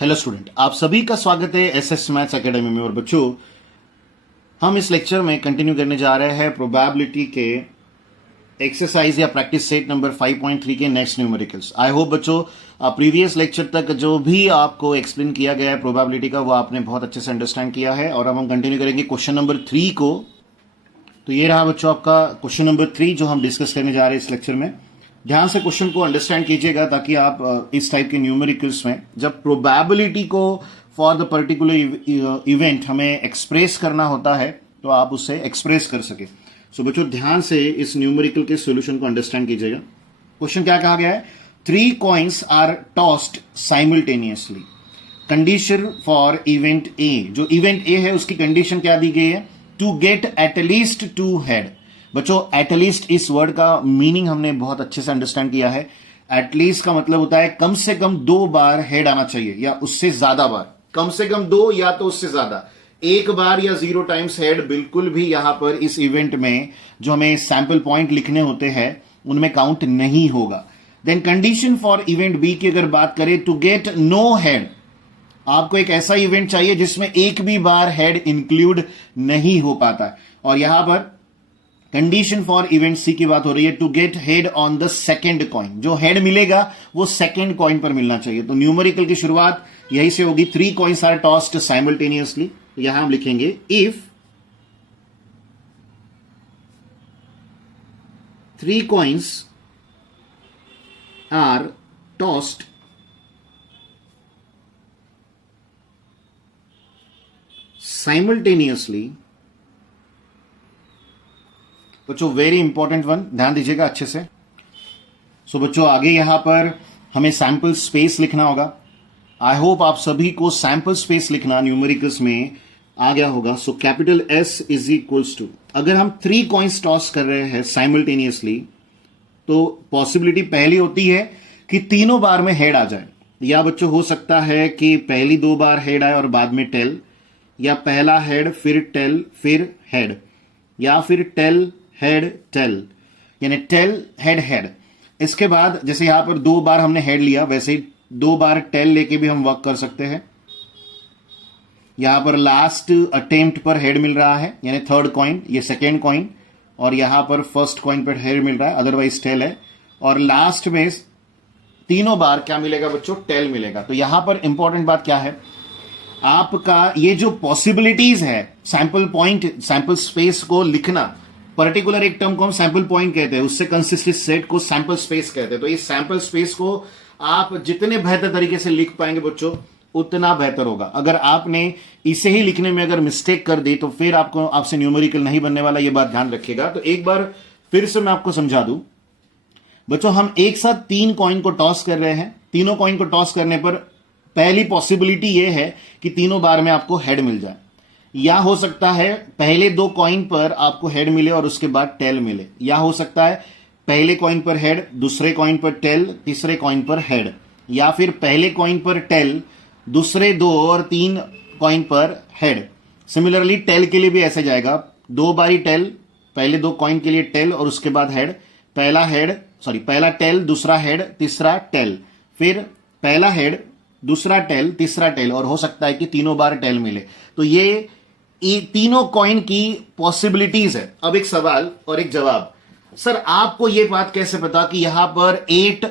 Hello student, आप सभी का स्वागत है एसएस मैथ्स एकेडमी में। और बच्चों, हम इस लेक्चर में कंटिन्यू करने जा रहे हैं प्रोबेबिलिटी के एक्सरसाइज या प्रैक्टिस सेट नंबर 5.3 के नेक्स्ट न्यूमेरिकल्स। आई होप बच्चों, प्रीवियस लेक्चर तक जो भी आपको एक्सप्लेन किया गया है प्रोबेबिलिटी का, वो आपने बहुत अच्छे से अंडरस्टैंड किया है। और अब हम कंटिन्यू करेंगे क्वेश्चन नंबर 3 को। तो ये रहा बच्चों आपका क्वेश्चन नंबर 3 जो हम डिस्कस करने जा रहे हैं इस लेक्चर में। ध्यान से क्वेश्चन को अंडरस्टैंड कीजिएगा ताकि आप इस टाइप के न्यूमेरिकल्स में जब प्रोबेबिलिटी को फॉर द पर्टिकुलर इवेंट हमें एक्सप्रेस करना होता है तो आप उससे एक्सप्रेस कर सके। सो बच्चों, ध्यान से इस न्यूमेरिकल के सॉल्यूशन को अंडरस्टैंड कीजिएगा। क्वेश्चन क्या कहा गया है? 3 coins are tossed simultaneously. Condition for event A, जो इवेंट ए है उसकी कंडीशन क्या दी गई है? To get at least 2 head. बच्चों, एटलीस्ट इस वर्ड का मीनिंग हमने बहुत अच्छे से अंडरस्टैंड किया है। एटलीस्ट का मतलब होता है कम से कम 2 बार हेड आना चाहिए या उससे ज्यादा बार। कम से कम 2 या तो उससे ज्यादा। 1 बार या 0 टाइम्स हेड बिल्कुल भी यहां पर इस इवेंट में जो हमें सैंपल पॉइंट लिखने होते हैं उनमें काउंट नहीं होगा। Then condition for event B की अगर बात करें, टू गेट नो हेड, आपको एक ऐसा इवेंट चाहिए जिसमें एक भी बार हेड इंक्लूड नहीं हो पाता है। और यहां पर कंडीशन फॉर इवेंट सी की बात हो रही है, to get head on the second coin. जो हेड मिलेगा वो सेकेंड कॉइन पर मिलना चाहिए। तो न्यूमेरिकल की शुरुआत यही से होगी। 3 कॉइन्स आर टॉस्ड साइमल्टेनियसली। तो यहां हम लिखेंगे if 3 coins are tossed simultaneously. बच्चों, वेरी इंपॉर्टेंट वन, ध्यान दीजिएगा अच्छे से। सो बच्चों, आगे यहां पर हमें सैंपल स्पेस लिखना होगा। आई होप आप सभी को सैंपल स्पेस लिखना न्यूमेरिकल्स में आ गया होगा। So capital S is equals to, अगर हम 3 कॉइन्स टॉस कर रहे हैं साइमल्टेनियसली तो पॉसिबिलिटी पहली होती है कि तीनों बार में हेड आ जाए। या बच्चों हो सकता है कि पहली 2 बार हेड आए और बाद में टेल, या पहला हेड फिर टेल फिर हेड, या फिर टेल हेड टेल, यानी टेल हेड हेड। इसके बाद जैसे यहां पर 2 बार हमने हेड लिया, वैसे ही 2 बार टेल लेके भी हम वर्क कर सकते हैं। यहां पर लास्ट अटेम्प्ट पर हेड मिल रहा है, यानी थर्ड कॉइन, ये सेकेंड कॉइन, और यहां पर फर्स्ट कॉइन पर हेड मिल रहा है, अदरवाइज टेल है। और लास्ट में तीनों बार क्या मिलेगा बच्चों? टेल मिलेगा। तो यहां पर इंपॉर्टेंट बात क्या है? आपका ये जो पॉसिबिलिटीज है सैंपल पॉइंट, सैंपल स्पेस को लिखना, पर्टिकुलर एक टर्म को हम सैंपल पॉइंट कहते हैं, उससे कंसिस्टेंट सेट को सैंपल स्पेस कहते हैं। तो इस सैंपल स्पेस को आप जितने बेहतर तरीके से लिख पाएंगे बच्चों उतना बेहतर होगा। अगर आपने इसे ही लिखने में अगर मिस्टेक कर दी तो फिर आपसे न्यूमेरिकल नहीं बनने वाला, ये बात ध्यान रखिएगा। तो एक बार फिर से मैं आपको समझा दूं बच्चों, हम एक साथ 3 कॉइन को टॉस कर रहे हैं। तीनों कॉइन को टॉस करने पर पहली पॉसिबिलिटी यह है कि तीनों बार में आपको हेड मिल जाए, या हो सकता है पहले 2 कॉइन पर आपको हेड मिले और उसके बाद टेल मिले, या हो सकता है पहले कॉइन पर हेड, दूसरे कॉइन पर टेल, तीसरे कॉइन पर हेड, या फिर पहले कॉइन पर टेल, दूसरे 2 और 3 कॉइन पर हेड। सिमिलरली टेल के लिए भी ऐसे जाएगा, 2 बारी टेल, पहले 2 कॉइन के लिए टेल और उसके बाद हेड, पहला टेल, दूसरा हेड, तीसरा टेल, फिर पहला हेड, दूसरा टेल, तीसरा टेल, और हो सकता है कि तीनों बार टेल मिले। तो ये तीनों कॉइन की पॉसिबिलिटीज है। अब एक सवाल और एक जवाब। सर, आपको यह बात कैसे पता कि यहां पर 8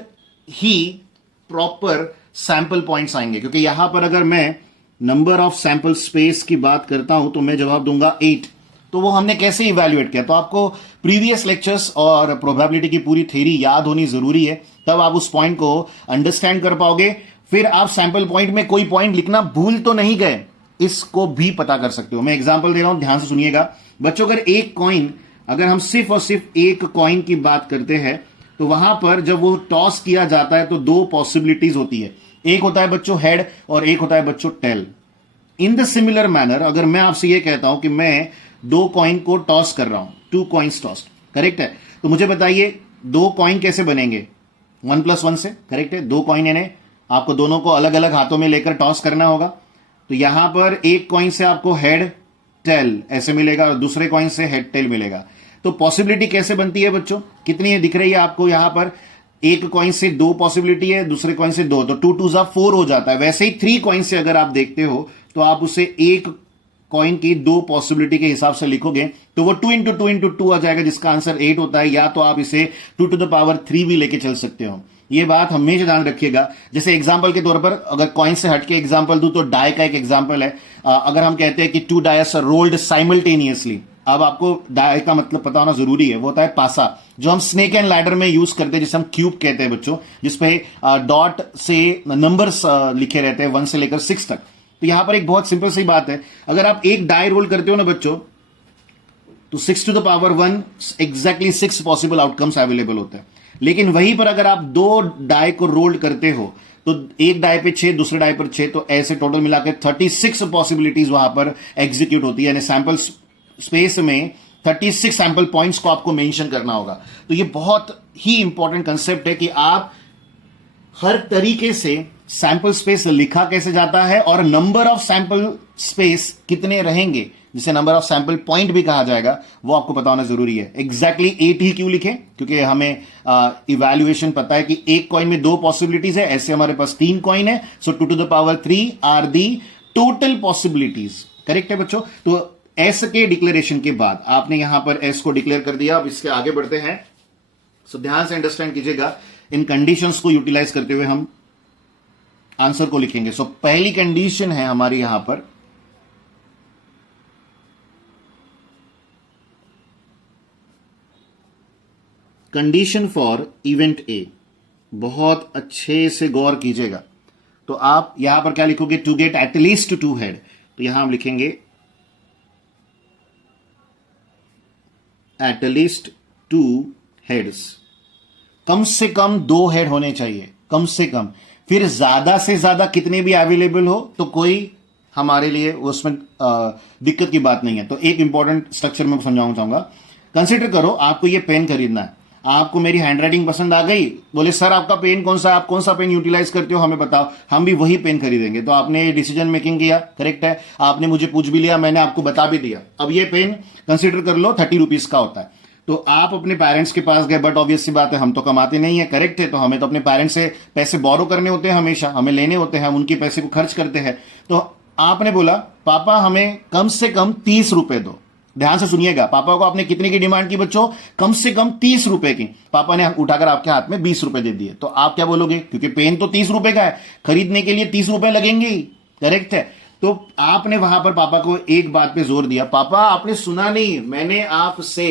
ही प्रॉपर सैंपल पॉइंट्स आएंगे? क्योंकि यहां पर अगर मैं नंबर ऑफ सैंपल स्पेस की बात करता हूं तो मैं जवाब दूंगा 8। तो वो हमने कैसे इवैल्यूएट किया? तो आपको प्रीवियस लेक्चर्स और प्रोबेबिलिटी की पूरी थ्योरी याद होनी जरूरी है, तब आप उस पॉइंट को अंडरस्टैंड कर पाओगे। फिर आप सैंपल पॉइंट में कोई पॉइंट लिखना भूल तो नहीं गए, इसको भी पता कर सकते हो। मैं एग्जांपल दे रहा हूं, ध्यान से सुनिएगा बच्चों। अगर एक कॉइन, अगर हम सिर्फ और सिर्फ एक कॉइन की बात करते हैं तो वहां पर जब वो टॉस किया जाता है तो 2 पॉसिबिलिटीज होती है। एक होता है बच्चों हेड और एक होता है बच्चों tail. In the similar manner अगर मैं आपसे ये कहता हूं कि मैं 2 कॉइन को टॉस कर रहा हूं, 2 कॉइन्स टॉस्ड, करेक्ट है? तो मुझे बताइए 2 कॉइन कैसे बनेंगे? 1 + 1 से, करेक्ट है? 2 कॉइन यानी आपको दोनों को अलग अलग हाथों में लेकर टॉस करना होगा। तो यहां पर एक कॉइन से आपको हेड टेल ऐसे मिलेगा और दूसरे कॉइन से हेड टेल मिलेगा। तो पॉसिबिलिटी कैसे बनती है बच्चों? कितनी दिख रही है आपको? यहां पर एक कॉइन से 2 पॉसिबिलिटी है, दूसरे कॉइन से 2, तो 2 2 जा 4 हो जाता है। वैसे ही 3 कॉइन से अगर आप देखते हो तो आप उसे एक कॉइन की 2 पॉसिबिलिटी के हिसाब से लिखोगे तो वो 2 इंटू 2 इंटू 2 आ जाएगा, जिसका आंसर 8 होता है। या तो आप इसे 2 टू द पावर 3 भी लेके चल सकते हो। ये बात हमेशा ध्यान रखिएगा। जैसे एग्जांपल के तौर पर अगर कॉइन से हटके एग्जांपल दूं तो डाई का एक एग्जांपल है। अगर हम कहते हैं कि 2 डायस आर रोल्ड साइमल्टेनियसली, अब आपको डाई का मतलब पता होना जरूरी है। वो होता है पासा, जो हम स्नेक एंड लैडर में यूज करते हैं, जिसे हम क्यूब कहते हैं बच्चों, जिसपे डॉट से नंबर्स लिखे रहते हैं 1 से लेकर 6 तक। तो यहां पर एक बहुत सिंपल सी बात है, अगर आप एक डाई रोल करते हो ना बच्चों, तो 6 to the power 1 exactly 6 possible outcomes available होते हैं। लेकिन वहीं पर अगर आप 2 डाई को रोल करते हो तो एक डाई पे 6, दूसरे डाई पर 6, तो ऐसे टोटल मिलाकर 36 पॉसिबिलिटीज वहां पर एग्जीक्यूट होती है। यानी सैंपल स्पेस में 36 सैंपल पॉइंट्स को आपको मेंशन करना होगा। तो ये बहुत ही इंपॉर्टेंट कंसेप्ट है कि आप हर तरीके से सैंपल स्पेस लिखा कैसे जाता है और नंबर ऑफ सैंपल स्पेस कितने रहेंगे, जिसे नंबर ऑफ सैंपल पॉइंट भी कहा जाएगा, वो आपको पता होना जरूरी है। एग्जैक्टली 8 ही क्यों लिखें? क्योंकि हमें इवैल्यूएशन पता है कि एक कॉइन में 2 पॉसिबिलिटीज है, ऐसे हमारे पास 3 कॉइन है। So 2 to the power 3 are the total possibilities. Correct है बच्चों? तो एस के डिक्लेरेशन के बाद आपने यहां पर एस को डिक्लेयर कर दिया। अब इसके आगे बढ़ते हैं। सो ध्यान से अंडरस्टैंड कीजिएगा, इन कंडीशंस को यूटिलाइज करते हुए हम आंसर को लिखेंगे। सो पहली कंडीशन है हमारी यहां पर, कंडीशन फॉर इवेंट ए। बहुत अच्छे से गौर कीजिएगा। तो आप यहां पर क्या लिखोगे? To get at least 2 head. तो यहां हम लिखेंगे एटलीस्ट 2 हेड्स। कम से कम 2 हेड होने चाहिए, कम से कम। फिर ज्यादा से ज्यादा कितने भी अवेलेबल हो तो कोई हमारे लिए उसमें दिक्कत की बात नहीं है। तो एक इंपॉर्टेंट स्ट्रक्चर मैं समझाऊंगा चाहूंगा। कंसिडर करो आपको ये पेन खरीदना है, आपको मेरी हैंडराइटिंग पसंद आ गई, बोले सर आपका पेन कौन सा, आप कौन सा पेन यूटिलाइज करते हो हमें बताओ, हम भी वही पेन खरीदेंगे। तो आपने डिसीजन मेकिंग किया, करेक्ट है, आपने मुझे पूछ भी लिया, मैंने आपको बता भी दिया। अब ये पेन कंसिडर कर लो 30 रुपीज का होता है। तो आप अपने पेरेंट्स के पास गए, बट ऑब्वियस सी बात है हम तो कमाते नहीं है, करेक्ट है, तो हमें तो अपने पेरेंट्स से पैसे बोरो करने होते हैं, हमेशा हमें लेने होते हैं, हम उनके पैसे को खर्च करते हैं। तो आपने बोला पापा हमें कम से कम 30 रुपए दो। ध्यान से सुनिएगा, पापा को आपने कितने की डिमांड की बच्चों? कम से कम 30 रुपए की। पापा ने उठाकर आपके हाथ में 20 रुपए दे दिए, तो आप क्या बोलोगे? क्योंकि पेन तो 30 रुपए का है, खरीदने के लिए 30 रुपए लगेंगे ही, करेक्ट है। तो आपने वहां पर पापा को एक बात पे जोर दिया, पापा आपने सुना नहीं, मैंने आपसे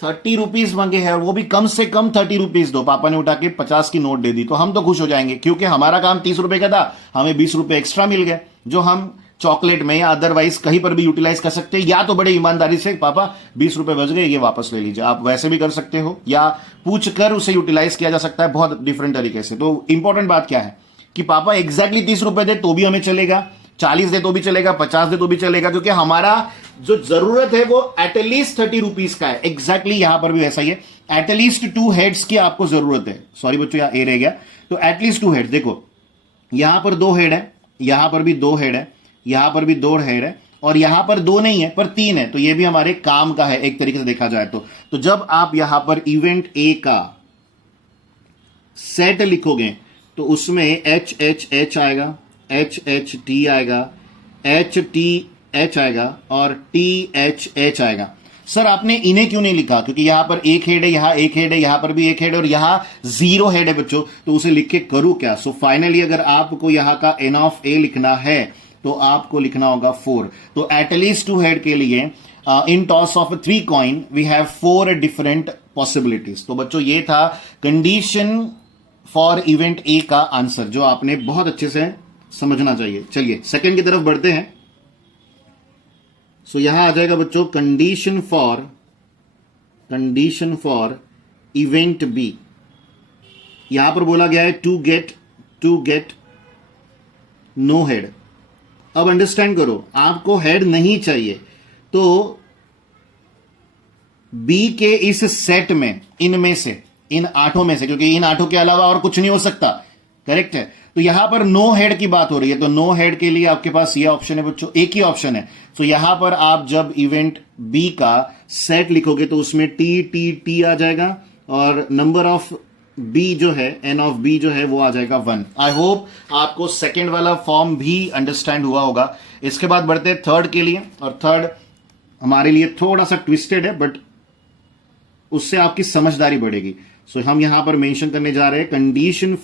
30 रुपीज मांगे हैं, वो भी कम से कम 30 रुपीज दो। पापा ने उठा के 50 की नोट दे दी। तो हम तो खुश हो जाएंगे, क्योंकि हमारा काम 30 रुपए का था, हमें 20 रुपए एक्स्ट्रा मिल गए, जो हम चॉकलेट में या अदरवाइज कहीं पर भी यूटिलाइज कर सकते हैं। या तो बड़े ईमानदारी से पापा 20 रुपए बच गए, ये वापस ले लीजिए, आप वैसे भी कर सकते हो, या पूछ कर उसे यूटिलाइज किया जा सकता है बहुत डिफरेंट तरीके से। तो इंपॉर्टेंट बात क्या है कि पापा एग्जैक्टली 30 रुपए दे तो भी हमें चलेगा, 40 दे तो भी चलेगा, 50 दे तो भी चलेगा, क्योंकि हमारा जो जरूरत है वो एटलीस्ट 30 रुपीज का है। एग्जैक्टली यहां पर भी वैसा ही है, एटलीस्ट 2 हेड्स की आपको जरूरत है। सॉरी बच्चों, यहां ए रह गया, तो एटलीस्ट 2 हेड्स। देखो यहां पर 2 हेड है, यहां पर भी 2 हेड है, यहां पर भी 2 हेड है, और यहां पर 2 नहीं है पर 3 है। तो ये भी हमारे काम का है एक तरीके से देखा जाए तो जब आप यहां पर इवेंट ए का सेट लिखोगे तो उसमें एच एच एच आएगा, एच एच टी आएगा, एच टी एच आएगा और टी एच एच आएगा। सर आपने इन्हें क्यों नहीं लिखा? क्योंकि यहां पर एक हेड है, यहां एक हेड है, यहां पर भी एक हेड है, और यहां 0 हेड है बच्चों। तो उसे लिख के करूं क्या? सो फाइनली अगर आपको यहां का एन ऑफ ए लिखना है तो आपको लिखना होगा 4। तो एटलीस्ट 2 हेड के लिए in toss of 3 coin we have 4 different possibilities. तो बच्चों ये था कंडीशन फॉर इवेंट ए का आंसर, जो आपने बहुत अच्छे से समझना चाहिए। चलिए सेकंड की तरफ बढ़ते हैं। सो यहां आ जाएगा बच्चों कंडीशन फॉर इवेंट बी। यहां पर बोला गया है टू गेट नो हेड। अब अंडरस्टैंड करो, आपको हेड नहीं चाहिए, तो बी के इस सेट में इनमें से, इन 8 में से, क्योंकि इन 8 के अलावा और कुछ नहीं हो सकता, करेक्ट है। तो यहां पर नो हेड की बात हो रही है, तो नो हेड के लिए आपके पास ये ऑप्शन है बच्चों, एक ही ऑप्शन है। तो यहां पर आप जब इवेंट बी का सेट लिखोगे तो उसमें टी टी टी आ जाएगा, और नंबर ऑफ बी जो है, एन ऑफ बी जो है वो आ जाएगा 1। आई होप आपको सेकेंड वाला फॉर्म भी अंडरस्टैंड हुआ होगा। इसके बाद बढ़ते हैं थर्ड के लिए, और थर्ड हमारे लिए थोड़ा सा ट्विस्टेड है, बट उससे आपकी समझदारी बढ़ेगी। सो हम यहां पर मेंशन करने जा रहे हैं कंडीशन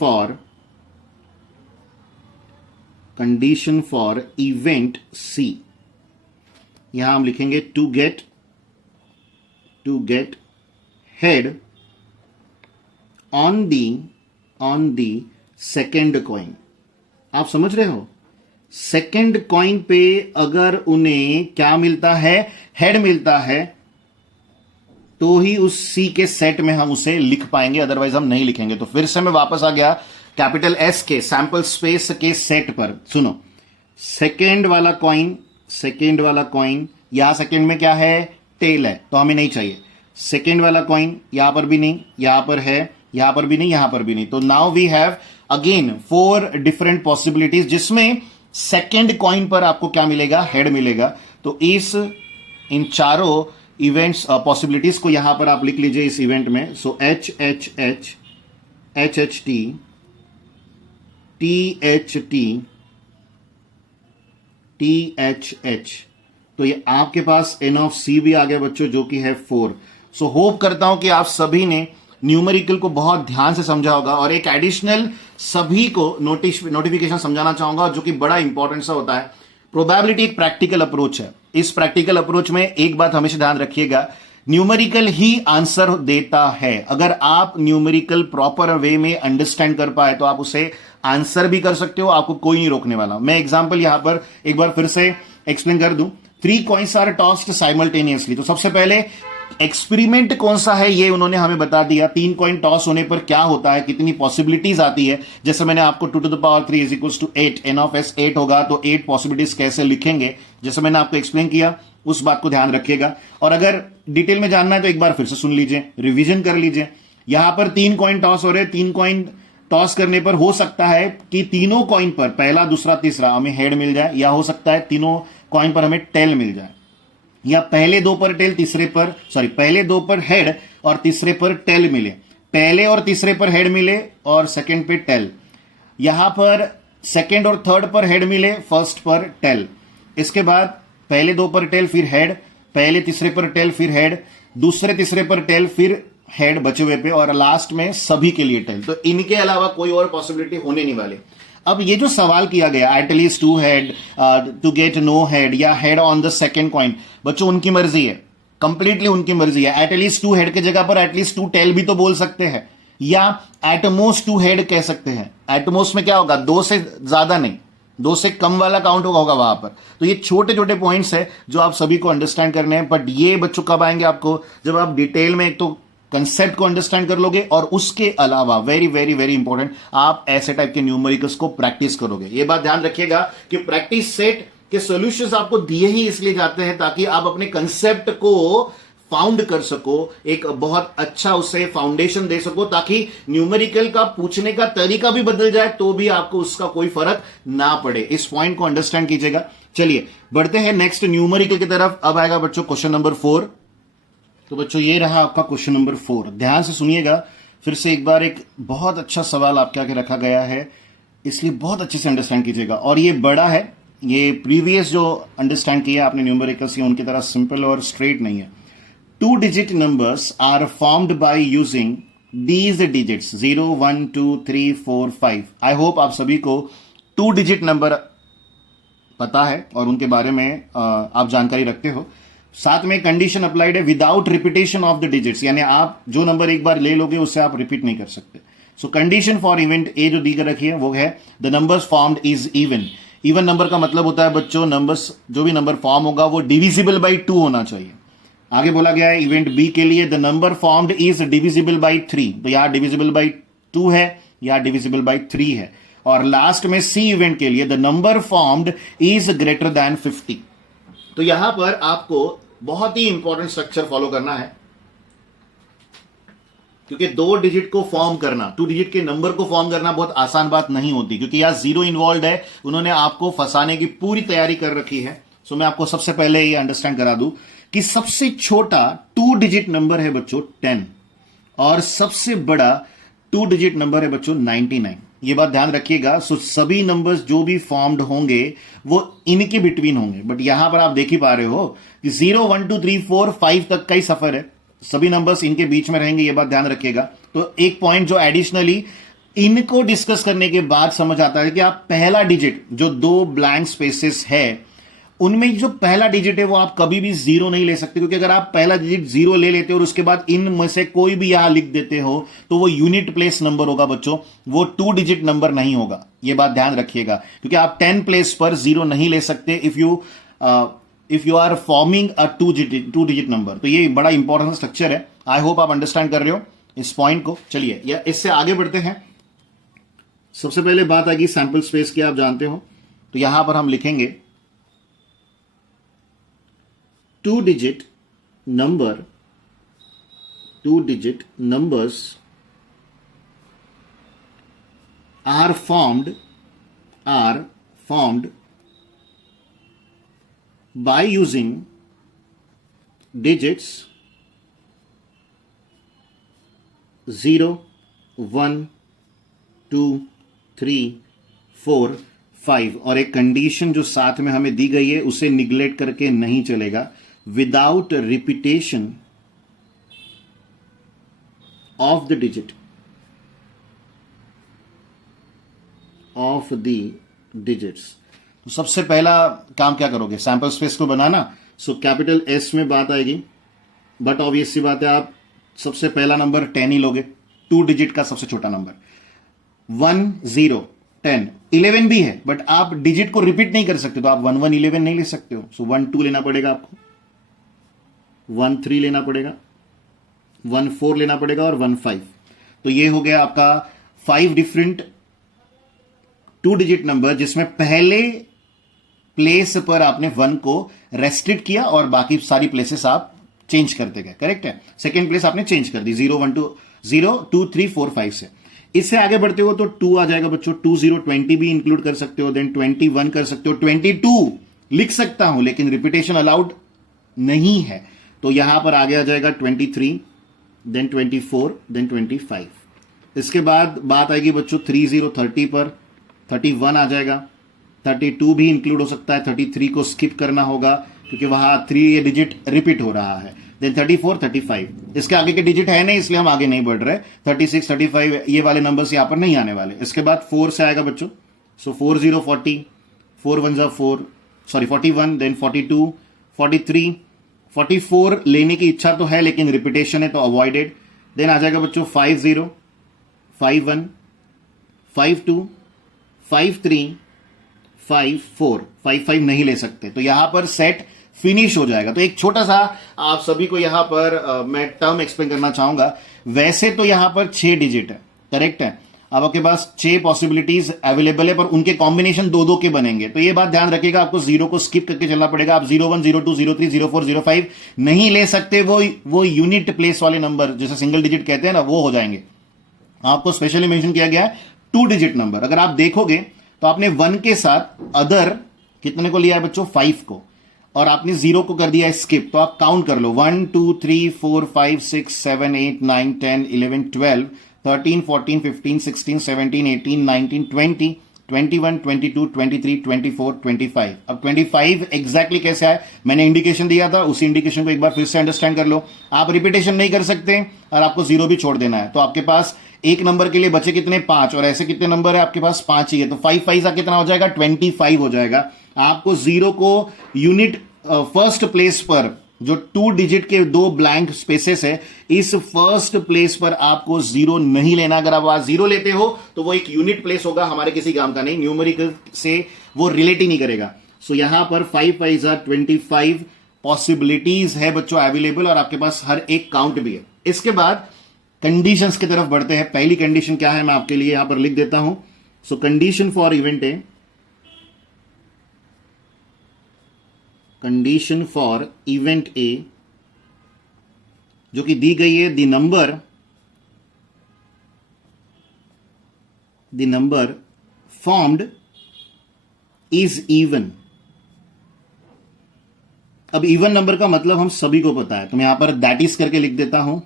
फॉर इवेंट सी। यहां हम लिखेंगे to get head on the second coin. आप समझ रहे हो, सेकेंड कॉइन पे अगर उन्हें क्या मिलता है, हेड मिलता है, तो ही उस सी के सेट में हम उसे लिख पाएंगे, अदरवाइज हम नहीं लिखेंगे। तो फिर से मैं वापस आ गया कैपिटल एस के सैंपल स्पेस के सेट पर। सुनो, सेकेंड वाला कॉइन, यहां सेकेंड में क्या है, टेल है, तो हमें नहीं चाहिए। सेकेंड वाला कॉइन यहां पर भी नहीं, यहां पर है, यहां पर भी नहीं, यहां पर भी नहीं। तो now we have again 4 different possibilities, जिसमें सेकेंड कॉइन पर आपको क्या मिलेगा, हेड मिलेगा। तो इन चारों इवेंट्स पॉसिबिलिटीज को यहां पर आप लिख लीजिए इस इवेंट में। So H H H, H H T, T H T, T H H. तो ये आपके पास एन ऑफ सी भी आ गया बच्चों, जो कि है 4। सो होप करता हूं कि आप सभी ने न्यूमेरिकल को बहुत ध्यान से समझा होगा। और एक एडिशनल सभी को नोटिफिकेशन समझाना चाहूंगा, जो कि बड़ा इंपॉर्टेंट सा होता है। प्रोबेबिलिटी एक प्रैक्टिकल अप्रोच है। इस प्रैक्टिकल अप्रोच में एक बात हमेशा ध्यान रखिएगा, न्यूमेरिकल ही आंसर देता है। अगर आप न्यूमेरिकल प्रॉपर वे में अंडरस्टैंड कर पाए तो आप उसे आंसर भी कर सकते हो, आपको कोई नहीं रोकने वाला। मैं एग्जांपल यहां पर एक बार फिर से एक्सप्लेन कर दूं। 3 कॉइन्स आर टॉस्ड साइमल्टेनियसली। तो सबसे पहले एक्सपेरिमेंट कौन सा है ये उन्होंने हमें बता दिया। 3 कॉइन टॉस होने पर क्या होता है, कितनी पॉसिबिलिटीज आती है। जैसे मैंने आपको 2 to the power 3 is equals to 8, N of S 8 होगा, तो 8 पॉसिबिलिटीज कैसे लिखेंगे, जैसे मैंने आपको एक्सप्लेन किया, उस बात को ध्यान रखिएगा। और अगर डिटेल में जानना है तो एक बार फिर से सुन लीजिए, रिविजन कर लीजिए। यहां पर 3 कॉइन टॉस हो रहे हैं। 3 कॉइन टॉस करने पर हो सकता है कि तीनों कॉइन पर, पहला, दूसरा, तीसरा, हमें हेड मिल जाए, या हो सकता है तीनों कॉइन पर हमें टेल मिल जाए, या पहले 2 पर टेल, पहले 2 पर हेड और तीसरे पर टेल मिले, पहले और तीसरे पर हेड मिले और सेकंड पे टेल। यहां पर सेकंड और थर्ड पर हेड मिले, फर्स्ट पर टेल। इसके बाद पहले 2 पर टेल, फिर हेड, पहले तीसरे पर टेल, फिर हेड, दूसरे तीसरे पर टेल, फिर हेड बचे हुए पे, और लास्ट में सभी के लिए टेल। तो इनके अलावा कोई और पॉसिबिलिटी होने नहीं वाली। अब ये जो सवाल किया गया, at least 2 head to get no head, या head on the second coin, बच्चों उनकी मर्जी है, कंप्लीटली उनकी मर्जी है। एटलीस्ट 2 हेड के जगह पर एटलीस्ट 2 टेल भी तो बोल सकते हैं, या एटमोस्ट 2 हेड कह सकते हैं। एटमोस्ट में क्या होगा, 2 से ज्यादा नहीं, 2 से कम वाला काउंट होगा वहां पर। तो ये छोटे छोटे पॉइंट्स है जो आप सभी को अंडरस्टैंड करने हैं। बट ये बच्चों कब आएंगे आपको, जब आप डिटेल में एक तो कंसेप्ट को अंडरस्टैंड कर लोगे, और उसके अलावा वेरी वेरी वेरी इंपॉर्टेंट, आप ऐसे टाइप के न्यूमेरिकल्स को प्रैक्टिस करोगे। ये बात ध्यान रखिएगा कि प्रैक्टिस सेट के सॉल्यूशंस आपको दिए ही इसलिए जाते हैं ताकि आप अपने कंसेप्ट को फाउंड कर सको, एक बहुत अच्छा उसे फाउंडेशन दे सको, ताकि न्यूमेरिकल का पूछने का तरीका भी बदल जाए तो भी आपको उसका कोई फर्क ना पड़े। इस पॉइंट को अंडरस्टैंड कीजिएगा। चलिए बढ़ते हैं नेक्स्ट न्यूमेरिकल की तरफ। अब आएगा बच्चों क्वेश्चन नंबर 4। तो बच्चों ये रहा आपका क्वेश्चन नंबर 4। ध्यान से सुनिएगा फिर से एक बार, एक बहुत अच्छा सवाल आपके आगे रखा गया है, इसलिए बहुत अच्छे से अंडरस्टैंड कीजिएगा। और ये बड़ा है, ये प्रीवियस जो अंडरस्टैंड किया आपने न्यूमेरिकल्स की उनकी तरह सिंपल और स्ट्रेट नहीं है। 2 digit numbers are formed by using these digits 0, 1, 2, 3, 4, 5। I hope आप सभी को 2 डिजिट नंबर पता है और उनके बारे में आप जानकारी रखते हो। साथ में कंडीशन अप्लाइड है, without repetition of the digits, यानी आप जो नंबर एक बार ले लोगे उससे आप रिपीट नहीं कर सकते। सो कंडीशन फॉर इवेंट ए जो दी कर रखी है वो है the numbers formed is even. Even number का मतलब होता है बच्चों, नंबर्स जो भी नंबर फॉर्म होगा वो डिविजिबल बाई 2 होना चाहिए। आगे बोला गया है इवेंट बी के लिए the number formed is divisible by 3। तो यहां डिविजिबल बाई 2 है, यहां डिविजिबल बाई 3 है। और लास्ट में सी इवेंट के लिए the number formed is greater than 50। तो यहां पर आपको बहुत ही इंपॉर्टेंट स्ट्रक्चर फॉलो करना है, क्योंकि 2 डिजिट को फॉर्म करना, 2 डिजिट के नंबर को फॉर्म करना बहुत आसान बात नहीं होती, क्योंकि यहां 0 इन्वॉल्व है। उन्होंने आपको फंसाने की पूरी तैयारी कर रखी है। सो मैं आपको सबसे पहले ये अंडरस्टैंड करा दूं कि सबसे छोटा 2 डिजिट नंबर है बच्चों 10, और सबसे बड़ा टू डिजिट नंबर है बच्चों 99। ये बात ध्यान रखिएगा। सो सभी नंबर्स जो भी फॉर्म्ड होंगे वो इनके बिटवीन होंगे, बट यहां पर आप देख ही पा रहे हो कि 0 1 2 3 4 5 तक का ही सफर है, सभी नंबर्स इनके बीच में रहेंगे, ये बात ध्यान रखिएगा। तो एक पॉइंट जो एडिशनली इनको डिस्कस करने के बाद समझ आता है कि आप पहला डिजिट जो दो ब्लैंक स्पेसेस है उनमें जो पहला डिजिट है वो आप कभी भी जीरो नहीं ले सकते, क्योंकि अगर आप पहला डिजिट जीरो ले लेते हो और उसके बाद इन में से कोई भी यहां लिख देते हो तो वो यूनिट प्लेस नंबर होगा बच्चों, वो टू डिजिट नंबर नहीं होगा। ये बात ध्यान रखिएगा, क्योंकि आप 10 प्लेस पर जीरो नहीं ले सकते if you are forming a two digit number. तो ये बड़ा इंपॉर्टेंट स्ट्रक्चर है। आई होप आप अंडरस्टैंड कर रहे हो इस पॉइंट को। चलिए या इससे आगे बढ़ते हैं। सबसे पहले बात आएगी सैंपल स्पेस की, आप जानते हो। तो यहां पर हम लिखेंगे two digit numbers are formed by using digits 0 1 2 3 4 5 और एक कंडीशन जो साथ में हमें दी गई है उसे निग्लेक्ट करके नहीं चलेगा। Without repetition of the digit of the digits. तो सबसे पहला काम क्या करोगे, सैंपल स्पेस को बनाना। सो कैपिटल एस में बात आएगी, बट ऑब्वियस सी बात है आप सबसे पहला नंबर 10 ही लोगे, टू डिजिट का सबसे छोटा नंबर 1 0 10 11 भी है, बट आप डिजिट को रिपीट नहीं कर सकते, तो आप 1 1 11 नहीं ले सकते हो। सो 1 2 लेना पड़ेगा आपको, 1 3 लेना पड़ेगा, 1 4 लेना पड़ेगा और 1 5। तो ये हो गया आपका 5 डिफरेंट टू डिजिट नंबर, जिसमें पहले प्लेस पर आपने 1 को रेस्ट्रिक्ट किया और बाकी सारी प्लेसेस आप चेंज करते गए। करेक्ट है। सेकेंड प्लेस आपने चेंज कर दी 0 1 2 0 2 3 4 5 से। इससे आगे बढ़ते हो तो 2 आ जाएगा बच्चों, 2 0 20 भी इंक्लूड कर सकते हो, देन 21 कर सकते हो, 22 लिख सकता हूं लेकिन रिपीटेशन अलाउड नहीं है, तो यहां पर आगे आ जाएगा 23, देन 24, देन 25। इसके बाद बात आएगी बच्चों 30 30 पर, 31 आ जाएगा, 32 भी इंक्लूड हो सकता है, 33 को स्किप करना होगा क्योंकि वहां 3 ये डिजिट रिपीट हो रहा है, देन 34 35। इसके आगे के डिजिट है नहीं इसलिए हम आगे नहीं बढ़ रहे, 36 35 ये वाले नंबर्स यहां पर नहीं आने वाले। इसके बाद 4 से आएगा बच्चों, सो 4 0 40, 4 1 4 सॉरी 41, देन 42 43 44 लेने की इच्छा तो है लेकिन रिपीटेशन है तो अवॉइडेड। देन आ जाएगा बच्चों 5 0 5 1 5 2 5 3 5 4 5 5 नहीं ले सकते, तो यहां पर सेट फिनिश हो जाएगा। तो एक छोटा सा आप सभी को यहां पर मैं टर्म एक्सप्लेन करना चाहूंगा। वैसे तो यहां पर 6 डिजिट है, करेक्ट है, अब आपके पास 6 पॉसिबिलिटीज अवेलेबल है, पर उनके कॉम्बिनेशन 2 के बनेंगे। तो ये बात ध्यान रखिएगा, आपको 0 को स्किप करके चलना पड़ेगा। आप 0 1 0 2 0 3 0 4 0 5 नहीं ले सकते, वो यूनिट प्लेस वाले नंबर जैसे सिंगल डिजिट कहते हैं ना, वो हो जाएंगे। आपको स्पेशली मेंशन किया गया है टू डिजिट नंबर। अगर आप देखोगे तो आपने 1 के साथ अदर कितने को लिया है बच्चों, 5 को, और आपने 0 को कर दिया है स्किप। तो आप काउंट कर लो 1 2 3 4 5 6 7 8 9 10 11 12 13 14 15 16 17 18 19 20 21 22 23 24 25। अब 25 एग्जैक्टली कैसे आए, मैंने इंडिकेशन दिया था, उसी इंडिकेशन को एक बार फिर से अंडरस्टैंड कर लो। आप रिपीटेशन नहीं कर सकते और आपको 0 भी छोड़ देना है, तो आपके पास एक नंबर के लिए बचे कितने, 5, और ऐसे कितने नंबर है आपके पास, 5 ही है, तो 5 5 कितना हो जाएगा, 25 हो जाएगा। आपको 0 को यूनिट फर्स्ट प्लेस पर जो 2 डिजिट के 2 ब्लैंक स्पेसेस है, इस फर्स्ट प्लेस पर आपको 0 नहीं लेना। अगर आप 0 लेते हो तो वो एक यूनिट प्लेस होगा, हमारे किसी काम का नहीं, न्यूमेरिकल से वो रिलेट ही नहीं करेगा। सो यहां पर 5 5 25 पॉसिबिलिटीज है बच्चों अवेलेबल, और आपके पास हर एक काउंट भी है। इसके बाद कंडीशंस की तरफ बढ़ते हैं। पहली कंडीशन क्या है मैं आपके लिए यहां पर लिख देता हूं। सो condition for event A, condition for event A जो कि दी गई है, the number formed is even. अब इवन नंबर का मतलब हम सभी को पता है, तो मैं यहां पर दैट इज करके लिख देता हूं।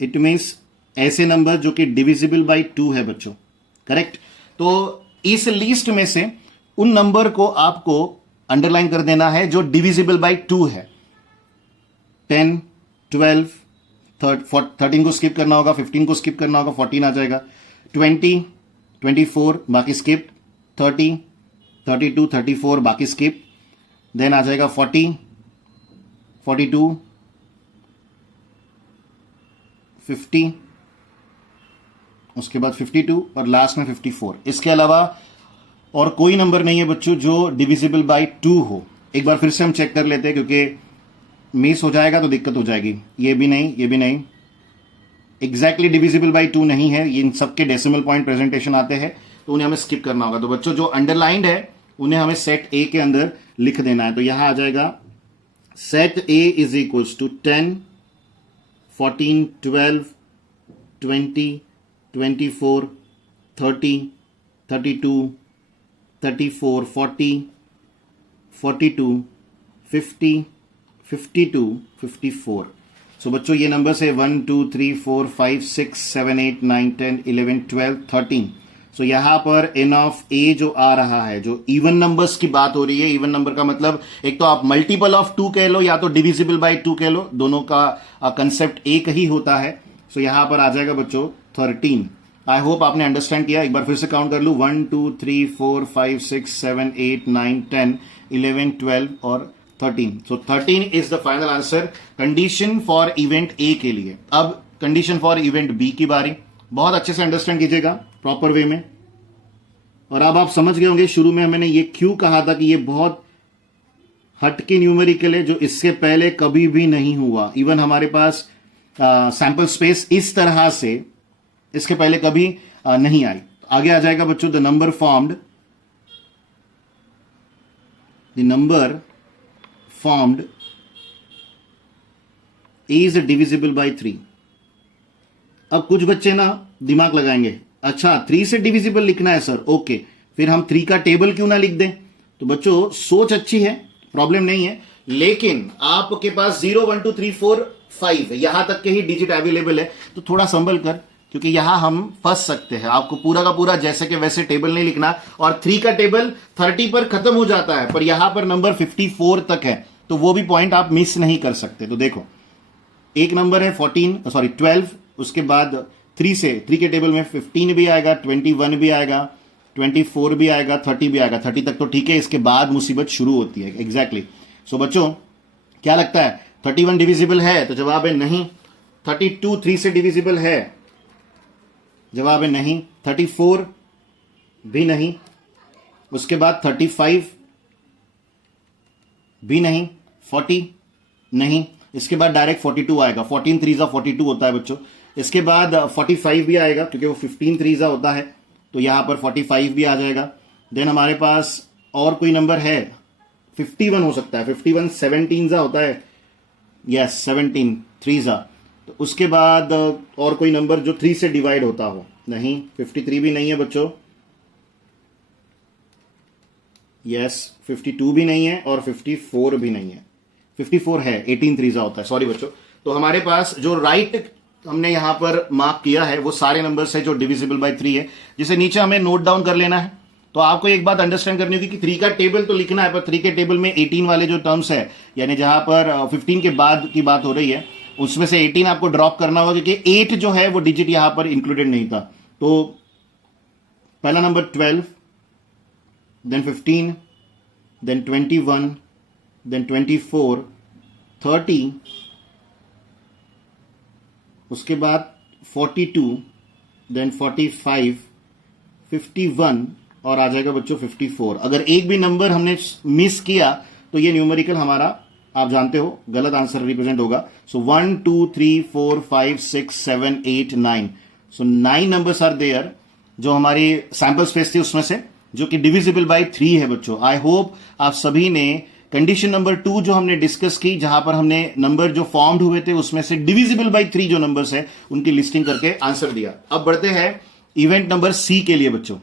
इट मीन्स ऐसे नंबर जो कि डिविजिबल बाय 2 है बच्चों, करेक्ट। तो इस लिस्ट में से उन नंबर को आपको अंडरलाइन कर देना है जो डिविजिबल बाय 2 है। 10, 12, 13 को स्किप करना होगा, 15 को स्किप करना होगा, 14 आ जाएगा, 20, 24 बाकी स्किप, 30, 32, 34 बाकी स्किप, देन आ जाएगा 40, 42, 50, उसके बाद 52 और लास्ट में 54। इसके अलावा और कोई नंबर नहीं है बच्चों जो डिविजिबल बाय 2 हो। एक बार फिर से हम चेक कर लेते हैं, क्योंकि मिस हो जाएगा तो दिक्कत हो जाएगी। ये भी नहीं, ये भी नहीं, एग्जैक्टली डिविजिबल बाय 2 नहीं है। इन सबके डेसिमल पॉइंट प्रेजेंटेशन आते हैं, तो उन्हें हमें स्किप करना होगा। तो बच्चों जो अंडरलाइंड है उन्हें हमें सेट ए के अंदर लिख देना है। तो यहां आ जाएगा set A is equals to 10, 14, 12, 20, 24, 30, 32, 34, 40, 42, 50, 52, 54। सो बच्चों ये नंबर है 1, 2, 3, 4, 5, 6, 7, 8, 9, 10, 11, 12, 13। सो यहां पर एन ऑफ ए जो आ रहा है, जो इवन नंबर्स की बात हो रही है, इवन नंबर का मतलब एक तो आप मल्टीपल ऑफ 2 कह लो या तो डिविजिबल बाय 2 कह लो, दोनों का कंसेप्ट एक ही होता है। सो यहां पर आ जाएगा बच्चों 13। आई होप आपने अंडरस्टैंड किया। एक बार फिर से काउंट कर लू, 1, 2, 3, 4, 5, 6, 7, 8, 9, 10, 11, 12 और 13। सो 13 is the final answer condition for event ए के लिए। अब कंडीशन फॉर इवेंट बी की बारी। बहुत अच्छे से अंडरस्टैंड कीजिएगा प्रॉपर वे में। और अब आप समझ गए होंगे शुरू में मैंने ये क्यों कहा था कि ये बहुत हटके न्यूमेरिकल है, जो इससे पहले कभी भी नहीं हुआ। इवन हमारे पास सैंपल स्पेस इस तरह से इसके पहले कभी नहीं आई। आगे आ जाएगा बच्चों the number formed is divisible by 3। अब कुछ बच्चे ना दिमाग लगाएंगे, अच्छा 3 से डिविजिबल लिखना है सर, ओके, फिर हम 3 का टेबल क्यों ना लिख दें। तो बच्चों सोच अच्छी है, प्रॉब्लम नहीं है, लेकिन आपके पास 0, 1, 2, 3, 4, 5 यहां तक के ही डिजिट अवेलेबल है, तो थोड़ा संभल कर, क्योंकि यहां हम फंस सकते हैं। आपको पूरा का पूरा जैसे कि वैसे टेबल नहीं लिखना, और 3 का टेबल 30 पर खत्म हो जाता है, पर यहां पर नंबर 54 तक है, तो वो भी पॉइंट आप मिस नहीं कर सकते। तो देखो एक नंबर है 12, उसके बाद 3 के टेबल में 15 भी आएगा, 21 भी आएगा, 24 भी आएगा, 30 भी आएगा। 30 तक तो ठीक है, इसके बाद मुसीबत शुरू होती है। एग्जैक्टली। सो बच्चों क्या लगता है 31 डिविजिबल है? तो जवाब है नहीं। 32 3 से डिविजिबल है? जवाब है नहीं। 34 भी नहीं। उसके बाद 35 भी नहीं। 40 नहीं। इसके बाद डायरेक्ट 42 आएगा। 14 3 42 होता है बच्चों। इसके बाद 45 भी आएगा, क्योंकि वो 15 3 होता है, तो यहां पर 45 भी आ जाएगा। देन हमारे पास और कोई नंबर है, 51 हो सकता है। 51 17 होता है, यस 17 3। तो उसके बाद और कोई नंबर जो 3 से डिवाइड होता हो? नहीं। 53 भी नहीं है बच्चों, यस 52 भी नहीं है, और 54 भी नहीं है। 54 है, 18 3 होता है, सॉरी बच्चों। तो हमारे पास जो राइट हमने यहां पर मार्क किया है वो सारे नंबर्स है जो डिविजिबल बाय 3 है, जिसे नीचे हमें नोट डाउन कर लेना है। तो आपको एक बात अंडरस्टैंड करनी होगी कि 3 का टेबल तो लिखना है, पर 3 के टेबल में 18 वाले जो टर्म्स है, यानी जहां पर 15 के बाद की बात हो रही है, उसमें से 18 आपको ड्रॉप करना होगा, क्योंकि 8 जो है वो डिजिट यहां पर इंक्लूडेड नहीं था। तो पहला नंबर 12, देन 15, देन 21, देन 24, 30, उसके बाद 42, देन 45, 51 और आ जाएगा बच्चों 54। अगर एक भी नंबर हमने मिस किया तो ये न्यूमेरिकल हमारा आप जानते हो गलत आंसर रिप्रेजेंट होगा। सो 1 2 3 4 5 6 7 8 9, सो 9 नंबर्स आर देयर जो हमारी सैंपल स्पेस थी उसमें से, जो कि डिविजिबल बाय 3 है बच्चों। आई होप आप सभी ने कंडीशन नंबर 2 जो हमने डिस्कस की, जहां पर हमने नंबर जो फॉर्म्ड हुए थे उसमें से डिविजिबल बाय 3 जो नंबर्स है उनकी लिस्टिंग करके आंसर दिया। अब बढ़ते हैं इवेंट नंबर सी के लिए बच्चों।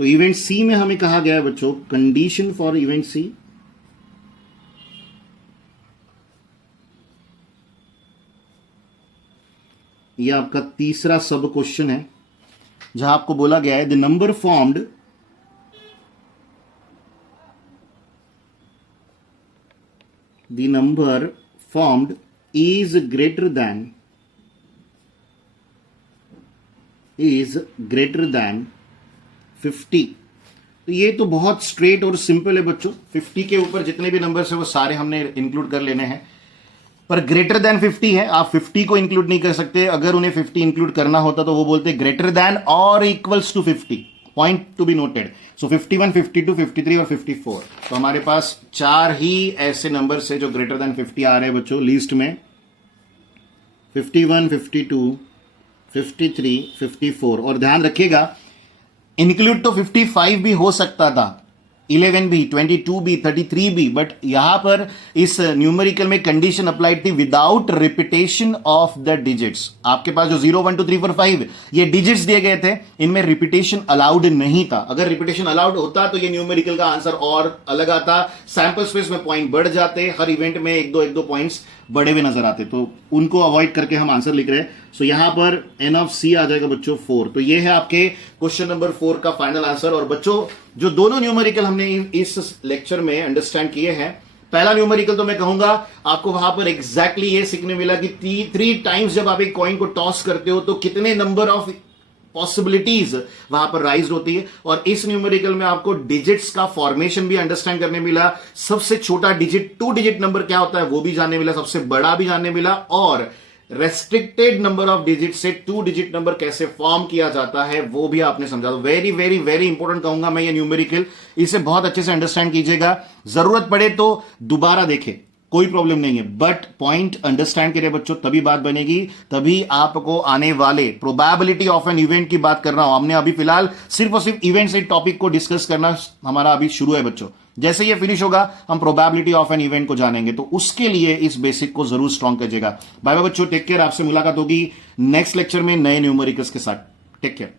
तो इवेंट सी में हमें कहा गया है बच्चों, कंडीशन फॉर इवेंट सी, ये आपका तीसरा सब क्वेश्चन है जहां आपको बोला गया है the number formed is greater than 50। तो ये तो बहुत स्ट्रेट और सिंपल है बच्चों। 50 के ऊपर जितने भी नंबर्स है वो सारे हमने इंक्लूड कर लेने हैं, पर ग्रेटर देन 50 है, आप 50 को इंक्लूड नहीं कर सकते। अगर उन्हें 50 इंक्लूड करना होता तो वो बोलते ग्रेटर देन और equals to 50। Point to be noted. So 51, 52, 53 और 54। तो हमारे पास 4 ही ऐसे नंबर्स है जो ग्रेटर देन 50 आ रहे हैं बच्चों लिस्ट में। 51, 52, 53, 54। और ध्यान रखिएगा इंक्लूड तो 55 भी हो सकता था, 11 भी, 22 भी, 33 भी, बट यहां पर इस न्यूमेरिकल में कंडीशन अप्लाइड थी without repetition of the digits. आपके पास जो 0, 1, 2, 3, 4, 5 ये डिजिट्स दिए गए थे, इनमें रिपीटेशन अलाउड नहीं था। अगर रिपीटेशन अलाउड होता तो ये न्यूमेरिकल का आंसर और अलग आता, सैंपल स्पेस में पॉइंट बढ़ जाते, हर इवेंट में एक दो पॉइंट्स बढ़े हुए नजर आते, तो उनको अवॉइड करके हम आंसर लिख रहे हैं। सो यहां पर एन ऑफ सी आ जाएगा बच्चों 4। तो ये है आपके क्वेश्चन नंबर 4 का फाइनल आंसर। और बच्चों जो दोनों न्यूमेरिकल हमने इस लेक्चर में अंडरस्टैंड किए हैं, पहला न्यूमेरिकल तो मैं कहूंगा आपको वहां पर एग्जैक्टली ये सीखने मिला कि 3 टाइम्स जब आप एक कॉइन को टॉस करते हो तो कितने नंबर ऑफ पॉसिबिलिटीज वहां पर राइज होती है। और इस न्यूमेरिकल में आपको डिजिट्स का फॉर्मेशन भी अंडरस्टैंड करने मिला। सबसे छोटा डिजिट 2 डिजिट नंबर क्या होता है वो भी जानने मिला, सबसे बड़ा भी जानने मिला, और रेस्ट्रिक्टेड नंबर ऑफ डिजिट से 2 डिजिट नंबर कैसे फॉर्म किया जाता है वो भी आपने समझा। तो वेरी वेरी वेरी इंपॉर्टेंट कहूंगा मैं ये न्यूमेरिकल, इसे बहुत अच्छे से अंडरस्टैंड कीजिएगा। जरूरत पड़े तो दोबारा देखें, कोई प्रॉब्लम नहीं है, बट पॉइंट अंडरस्टैंड करिए बच्चों, तभी बात बनेगी, तभी आपको आने वाले प्रोबेबिलिटी ऑफ एन इवेंट की बात कर रहा हूं। हमने अभी फिलहाल सिर्फ और सिर्फ इवेंट से टॉपिक को डिस्कस करना हमारा अभी शुरू है बच्चों। जैसे ये फिनिश होगा हम प्रोबेबिलिटी ऑफ एन इवेंट को जानेंगे, तो उसके लिए इस बेसिक को जरूर स्ट्रॉन्ग कीजिएगा। बाय बाय बच्चों, टेक केयर। आपसे मुलाकात होगी नेक्स्ट लेक्चर में नए न्यूमेरिकल्स के साथ। Take care.